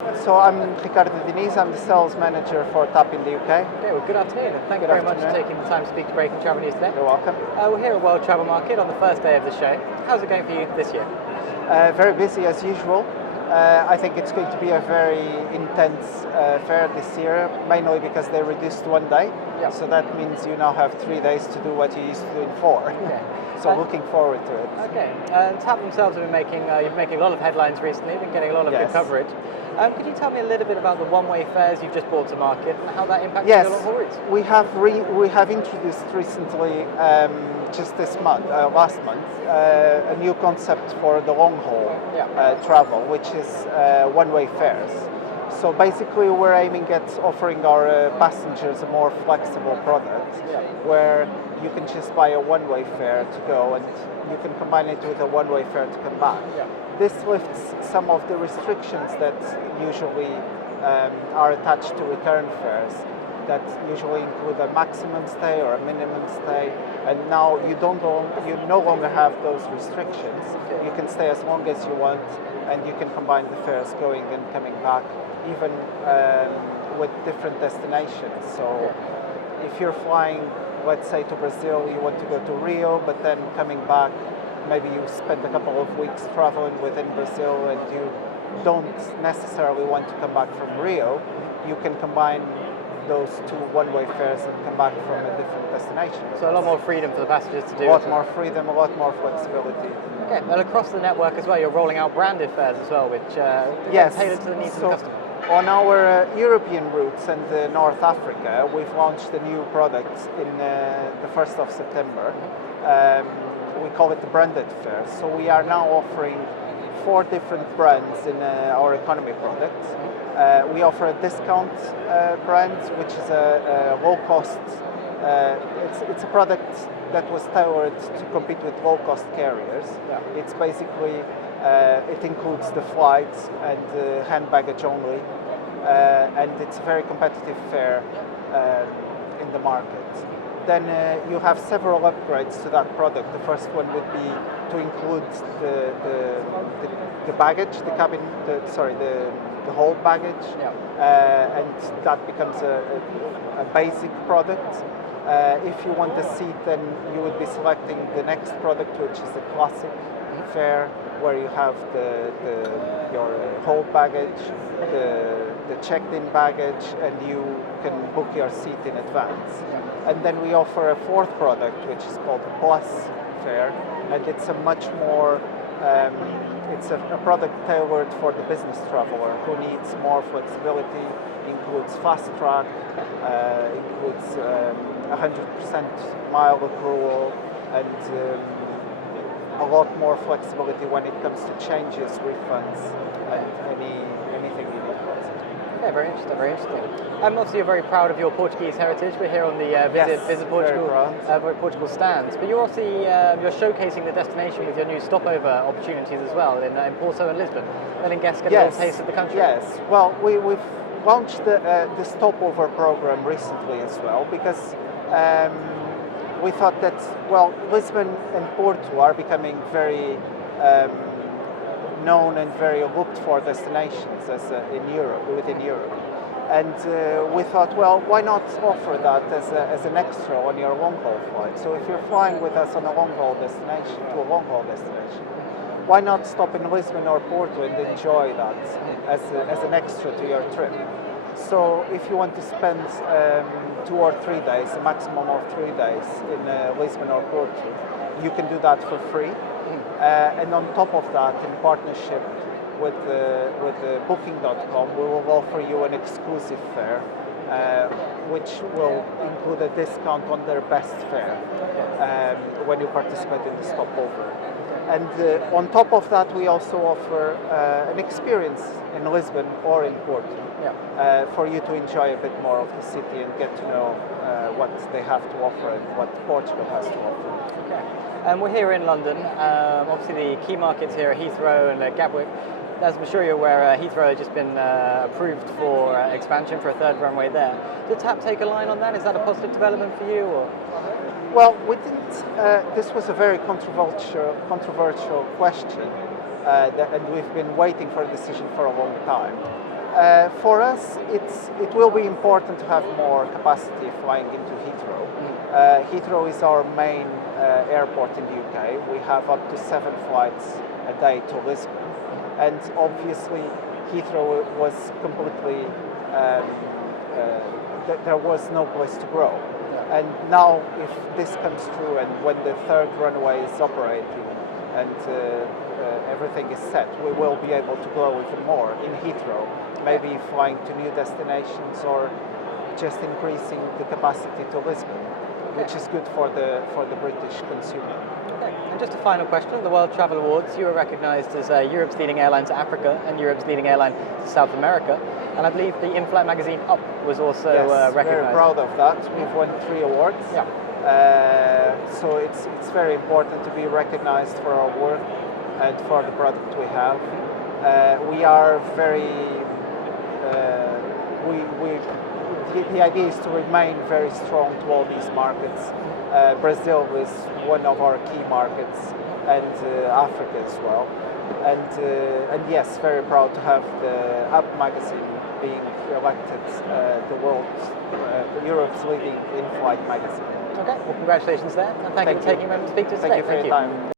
So I'm Ricardo Dinis, I'm the sales manager for TAP in the UK. Okay, well, good afternoon, and thank you very much for taking the time to speak to Breaking Travel News today. You're welcome. We're here at World Travel Market on the first day of the show. How's it going for you this year? Very busy as usual. I think it's going to be a very intense fair this year, mainly because they reduced one day. Yeah. So that means you now have 3 days to do what you used to do in 4. Okay. So looking forward to it. Okay. TAP themselves have been making a lot of headlines recently, been getting a lot of good coverage. Could you tell me a little bit about the one-way fares you've just brought to market and how that impacts your long-haul routes? We have introduced recently, just this month, last month, a new concept for the long-haul travel, which is one-way fares. So basically, we're aiming at offering our passengers a more flexible product, where you can just buy a one-way fare to go, and you can combine it with a one-way fare to come back. This lifts some of the restrictions that usually are attached to return fares, that usually include a maximum stay or a minimum stay, and now you no longer have those restrictions. You can stay as long as you want, and you can combine the fares going and coming back, even with different destinations. So if you're flying, let's say, to Brazil, you want to go to Rio, but then coming back, maybe you spend a couple of weeks traveling within Brazil and you don't necessarily want to come back from Rio, you can combine those two one-way fares and come back from a different destination. So a lot more freedom for the passengers to do. A lot more freedom, a lot more flexibility. Okay, and across the network as well, you're rolling out branded fares as well, which are tailored to the needs of the customer. On our European routes and North Africa, we've launched a new product in the 1st of September. We call it the branded fare. So we are now offering 4 different brands in our economy product. We offer a discount brand, which is a low-cost. It's a product that was tailored to compete with low-cost carriers. It's basically it includes the flights and hand baggage only, and it's a very competitive fare in the market. Then you have several upgrades to that product. The first one would be to include the baggage, the whole baggage, and that becomes a basic product. If you want a seat, then you would be selecting the next product, which is the classic fare, where you have your whole baggage, the checked-in baggage, and you can book your seat in advance. And then we offer a 4th product, which is called the Plus fare, and it's a much more it's a product tailored for the business traveler who needs more flexibility. Includes fast track, includes 100% mile accrual, and a lot more flexibility when it comes to changes, refunds, and anything you need. Yeah, very interesting, very interesting. Obviously, you're very proud of your Portuguese heritage. We're here on the Visit Portugal stands, but you're also you're showcasing the destination with your new stopover opportunities as well in Porto and Lisbon, letting guests get a little taste of the country. Yes, well, we've launched the Stopover program recently as well, because we thought that, well, Lisbon and Porto are becoming very known and very looked for destinations within Europe. And we thought, well, why not offer that as an extra on your long-haul flight? So if you're flying with us on a long-haul destination, why not stop in Lisbon or Porto and enjoy that as an extra to your trip? So if you want to spend 2 or 3 days, a maximum of 3 days in Lisbon or Porto, you can do that for free. And on top of that, in partnership with Booking.com, we will offer you an exclusive fare, which will include a discount on their best fare when you participate in the Stopover. And on top of that, we also offer an experience in Lisbon or in Porto for you to enjoy a bit more of the city and get to know what they have to offer and what Portugal has to offer. Okay. We're here in London. Obviously, the key markets here are Heathrow and Gatwick. As I'm sure you're aware, Heathrow has just been approved for expansion for a 3rd runway there. Did TAP take a line on that? Is that a positive development for you? Or? Well, we didn't. This was a very controversial question, and we've been waiting for a decision for a long time. For us, it will be important to have more capacity flying into Heathrow. Heathrow is our main airport in the UK. We have up to 7 flights a day to Lisbon, and obviously Heathrow was completely there was no place to grow. Yeah. And now, if this comes true, and when the third runway is operating, and everything is set, we will be able to grow even more in Heathrow, maybe flying to new destinations or just increasing the capacity to Lisbon, which is good for the British consumer. Okay. And just a final question, on the World Travel Awards, you were recognised as Europe's leading airline to Africa and Europe's leading airline to South America, and I believe the in-flight magazine Up was also recognised. Very proud of that. We've won 3 awards. Yeah. So it's very important to be recognized for our work and for the product we have. We are very. The idea is to remain very strong to all these markets. Brazil is one of our key markets, and Africa as well. And yes, very proud to have the Up magazine being elected Europe's leading in-flight magazine. Okay, well, congratulations there, and thank you for taking a moment to speak to us today. Thank you for your time.